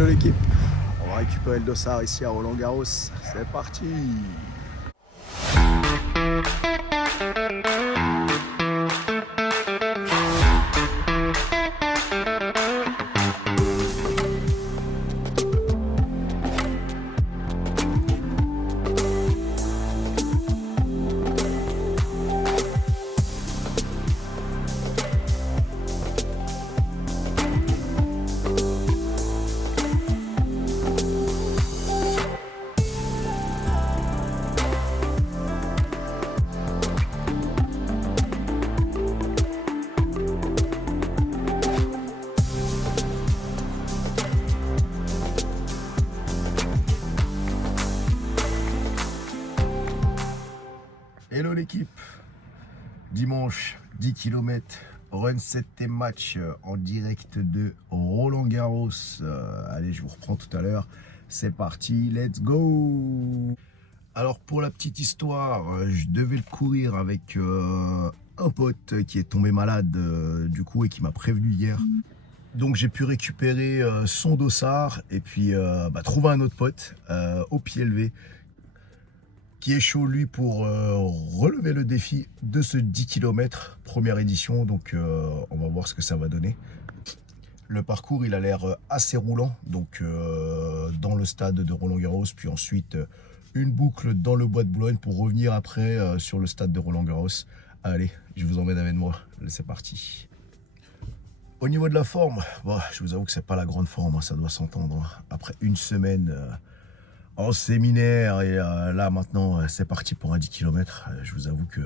Hello l'équipe, on va récupérer le dossard ici à Roland-Garros, c'est parti. Hello l'équipe, dimanche 10 km, run 7 match en direct de Roland-Garros. Allez, je vous reprends tout à l'heure, c'est parti, let's go. Alors pour la petite histoire, je devais le courir avec un pote qui est tombé malade du coup et qui m'a prévenu hier. Donc j'ai pu récupérer son dossard et puis trouver un autre pote au pied levé qui est chaud lui pour relever le défi de ce 10 km, première édition, donc on va voir ce que ça va donner. Le parcours il a l'air assez roulant, donc dans le stade de Roland-Garros, puis ensuite une boucle dans le bois de Boulogne pour revenir après sur le stade de Roland-Garros. Allez, je vous emmène avec moi, c'est parti. Au niveau de la forme, je vous avoue que c'est pas la grande forme, hein, ça doit s'entendre. Après une semaine en séminaire et là maintenant c'est parti pour un 10 km. Je vous avoue que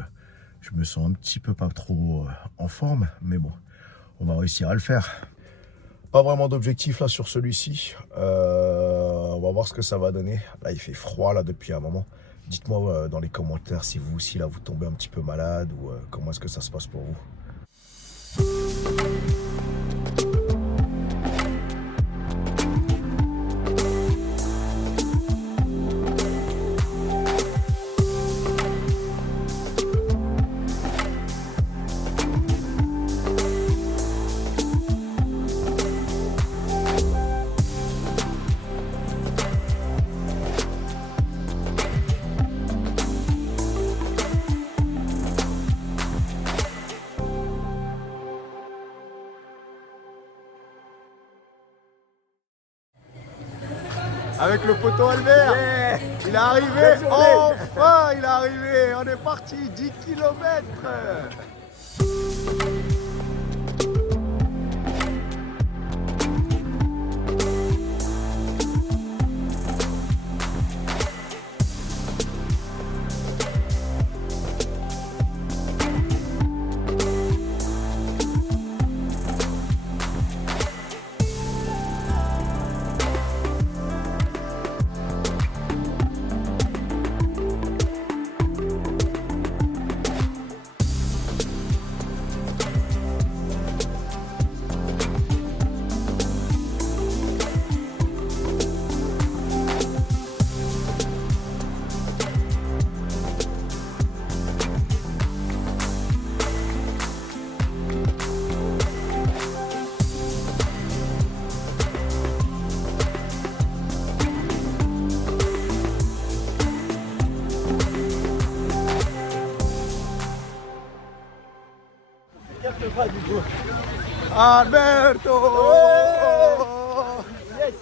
je me sens un petit peu pas trop en forme, mais bon, on va réussir à le faire. Pas vraiment d'objectif là sur celui-ci. On va voir ce que ça va donner. Là il fait froid là depuis un moment. Dites-moi dans les commentaires si vous aussi là vous tombez un petit peu malade ou comment est-ce que ça se passe pour vous. Avec le poteau Albert, yeah. Il est arrivé, enfin il est arrivé, on est parti, 10 km. Alberto! Yes!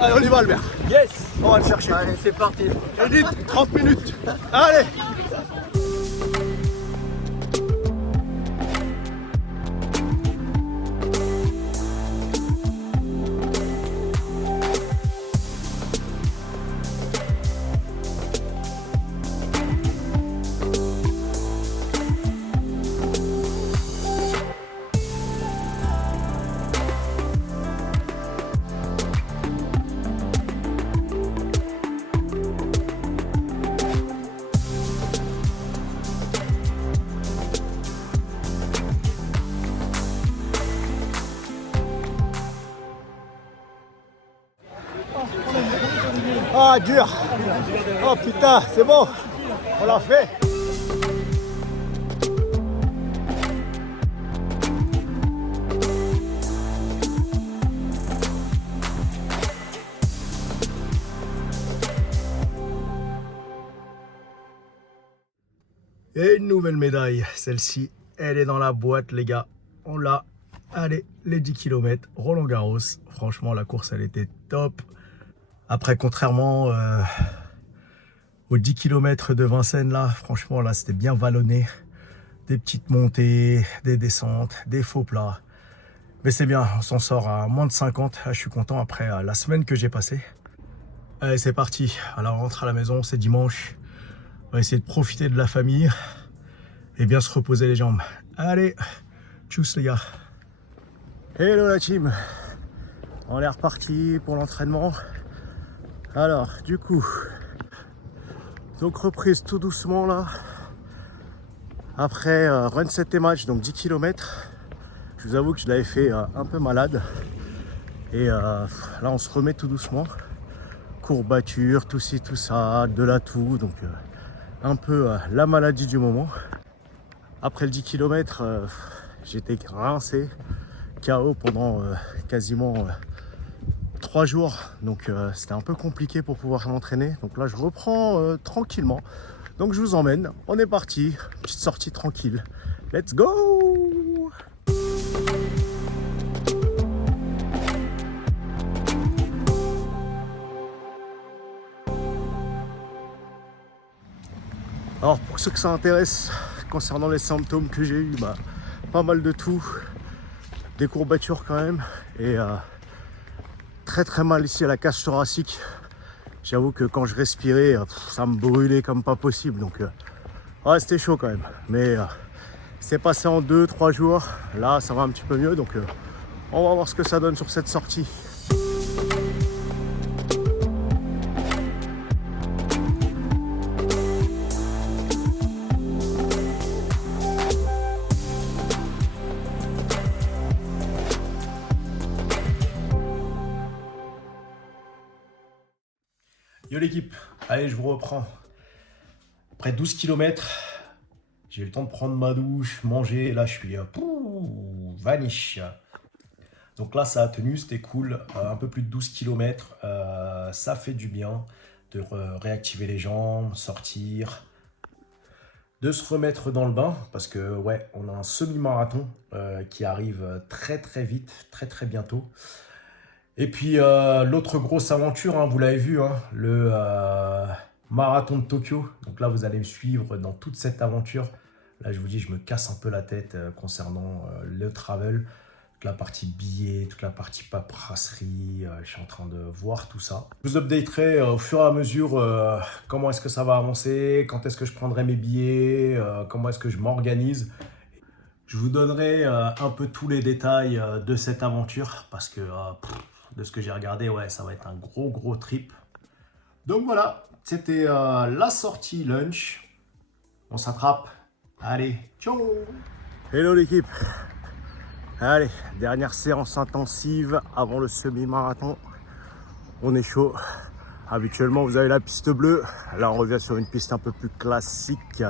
Allez, on y va Albert! Yes! On va le chercher. Allez, c'est parti. Edith, 30 minutes. Allez! Ah, dur. Oh putain, c'est bon. On l'a fait. Et une nouvelle médaille. Celle-ci, elle est dans la boîte, les gars. On l'a. Allez, les 10 km, Roland Garros. Franchement, la course, elle était top. Après, contrairement aux 10 km de Vincennes, là, franchement, là, c'était bien vallonné. Des petites montées, des descentes, des faux plats. Mais c'est bien, on s'en sort à moins de 50. Je suis content après la semaine que j'ai passée. Allez, c'est parti. Alors, on rentre à la maison, c'est dimanche. On va essayer de profiter de la famille et bien se reposer les jambes. Allez, tchuss les gars. Hello la team. On est reparti pour l'entraînement. Alors, du coup, donc reprise tout doucement là. Après run set et match, donc 10 km. Je vous avoue que je l'avais fait un peu malade. Et là, on se remet tout doucement. Courbature, tout ci, tout ça, de la toux. Donc, un peu la maladie du moment. Après le 10 km, j'étais rincé, KO pendant quasiment 3 jours. Donc c'était un peu compliqué pour pouvoir m'entraîner. Donc là, je reprends tranquillement. Donc je vous emmène. On est parti. Petite sortie tranquille. Let's go! Alors pour ceux que ça intéresse, concernant les symptômes que j'ai eu, pas mal de tout, des courbatures quand même, et très très mal ici à la cage thoracique. J'avoue que quand je respirais, ça me brûlait comme pas possible, donc ouais, c'était chaud quand même. Mais c'est passé en 2-3 jours, là ça va un petit peu mieux, donc on va voir ce que ça donne sur cette sortie. Yo l'équipe, allez je vous reprends. Après 12 km, j'ai eu le temps de prendre ma douche, manger, et là je suis vanish. Donc là ça a tenu, c'était cool, un peu plus de 12 km, ça fait du bien de réactiver les jambes, sortir, de se remettre dans le bain, parce que ouais, on a un semi-marathon qui arrive très très vite, très très bientôt. Et puis l'autre grosse aventure, hein, vous l'avez vu, hein, le marathon de Tokyo. Donc là, vous allez me suivre dans toute cette aventure. Là, je vous dis, je me casse un peu la tête concernant le travel. Toute la partie billets, toute la partie paperasserie. Je suis en train de voir tout ça. Je vous updaterai au fur et à mesure comment est-ce que ça va avancer, quand est-ce que je prendrai mes billets, comment est-ce que je m'organise. Je vous donnerai un peu tous les détails de cette aventure parce que de ce que j'ai regardé, ouais, ça va être un gros trip. Donc voilà, c'était la sortie lunch. On s'attrape. Allez, ciao! Hello l'équipe. Allez, dernière séance intensive avant le semi-marathon. On est chaud. Habituellement, vous avez la piste bleue. Là, on revient sur une piste un peu plus classique.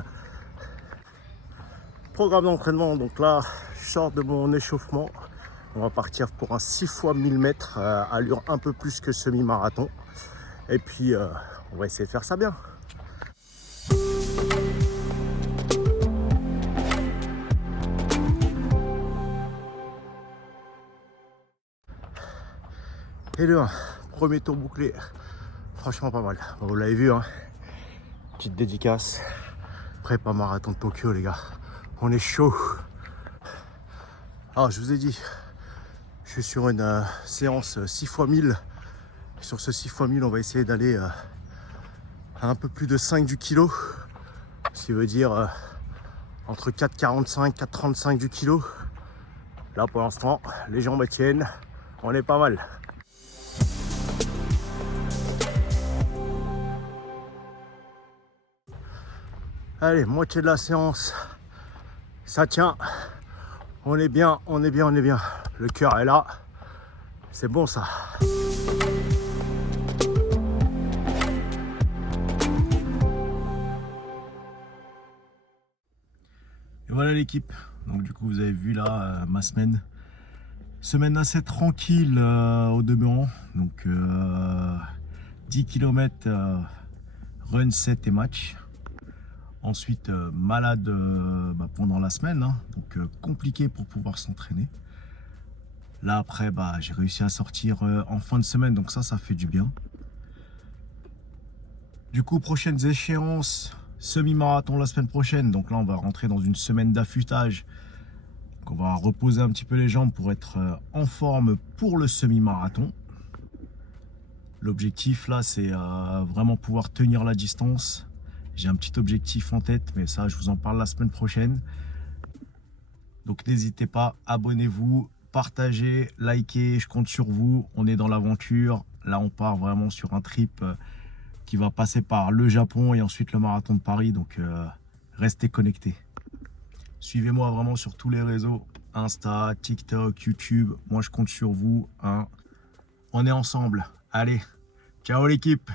Programme d'entraînement, donc là, je sors de mon échauffement. On va partir pour un 6 x 1000 mètres, allure un peu plus que semi-marathon. Et puis, on va essayer de faire ça bien. Et le 1, premier tour bouclé. Franchement, pas mal. Bon, vous l'avez vu, hein. Petite dédicace. Prépa marathon de Tokyo, les gars. On est chaud. Alors, je vous ai dit, je suis sur une séance 6 x 1000. Sur ce 6 x 1000, on va essayer d'aller à un peu plus de 5 du kilo. Ce qui veut dire entre 4,45 et 4,35 du kilo. Là, pour l'instant, les jambes tiennent. On est pas mal. Allez, moitié de la séance. Ça tient. On est bien, on est bien, on est bien. Le cœur est là. C'est bon ça. Voilà l'équipe. Donc du coup vous avez vu là ma semaine. Semaine assez tranquille au demeurant. Donc 10 km run, set et match. Ensuite malade pendant la semaine, hein. Donc compliqué pour pouvoir s'entraîner. Là après j'ai réussi à sortir en fin de semaine, donc ça fait du bien. Du coup prochaines échéances, semi-marathon la semaine prochaine. Donc là on va rentrer dans une semaine d'affûtage. Donc on va reposer un petit peu les jambes pour être en forme pour le semi-marathon. L'objectif là c'est vraiment pouvoir tenir la distance. J'ai un petit objectif en tête, mais ça je vous en parle la semaine prochaine. Donc n'hésitez pas, abonnez-vous, partagez, likez, je compte sur vous. On est dans l'aventure. Là on part vraiment sur un trip qui va passer par le Japon et ensuite le marathon de Paris. Donc restez connectés. Suivez-moi vraiment sur tous les réseaux, Insta, TikTok, YouTube. Moi je compte sur vous, hein. On est ensemble. Allez, ciao l'équipe.